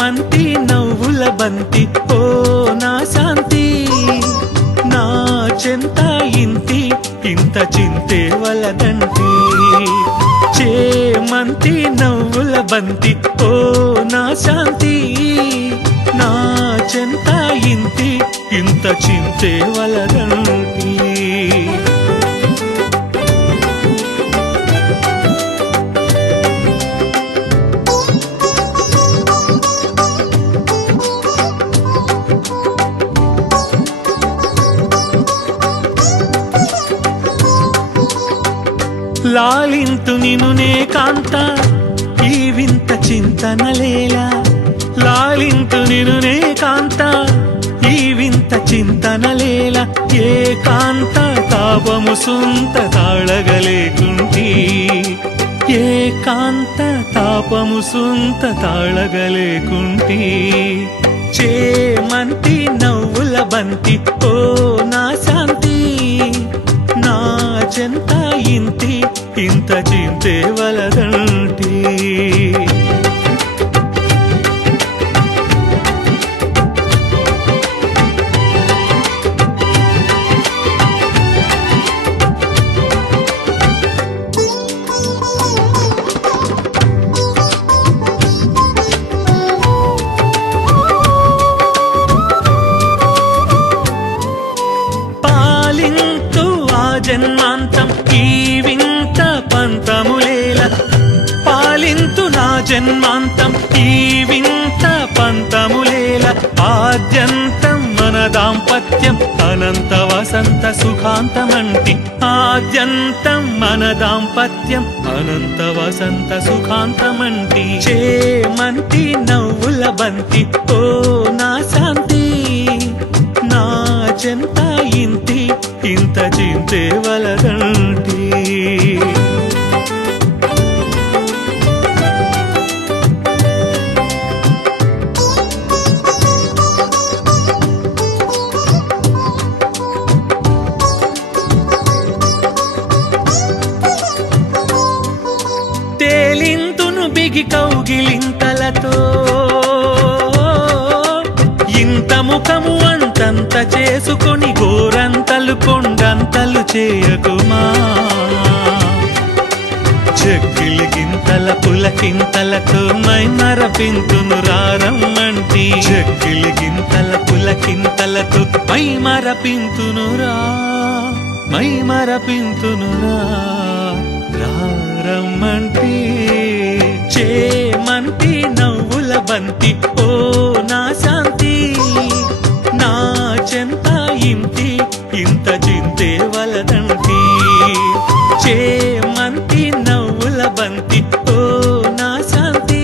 చేమంతి నవ్వుల బంతి ఓ నా శాంతి నా చెంత ఇంతి ఇంత చింతే వలదంటి చేమంతి నవ్వుల బంతి ఓ నా శాంతి నా చెంత ఇంతి ఇంత చింతే వలదంటి లాలింతు నినునే కాంత ఈ వింత చింతనలేలా లాలింతు నినునే కాంత ఈ వింత చింతనలేలా ఏ కాంత తాపము సుంత తాళగలేకుంటి ఏ కాంత తాపము సుంత తాళగలేకుంటి చేమంతి నవ్వుల బంతి ఓ నా శాంతి నా చెంత ఇంతి ఇంత చింతే వలదంటి పాలింతు ఆ జన్మాంతం ఈ వింత పంతములేల పాలింతు నా జన్మాంతం ఈ వింత పంతములేల ఆద్యంతం మన దాంపత్యం అనంత వసంత సుఖాంతమంటి ఆద్యంతం మన దాంపత్యం అనంత వసంత సుఖాంతమంటి చేమంతి నవ్వుల బంతి ఓ నా శాంతి నా చెంత ఇంతి ఇంత చింతే వలదంటి తేలింతును బిగి కౌగిలింతలతో ఇంత ముఖము అంతంత చేసుకొని గోరంతలు కొండంతలు చేయకుమా చెక్కిలి గింతల పులకింతలతో మై మరపింతును రారమ్మంటి చెక్కిలి గింతల పులకింతలతో మై మరపింతునురా మై మరపింతునురా రారమ్మంటి చేమంతి నవ్వుల బంతి ఓ నా శాంతి నా చెంత ఇంతి ఇంత చింతే వలదంటి చేమంతి నవ్వుల బంతి ఓ నా శాంతి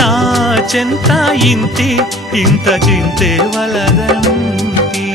నా చెంత ఇంతి ఇంత చింతే వలదంటి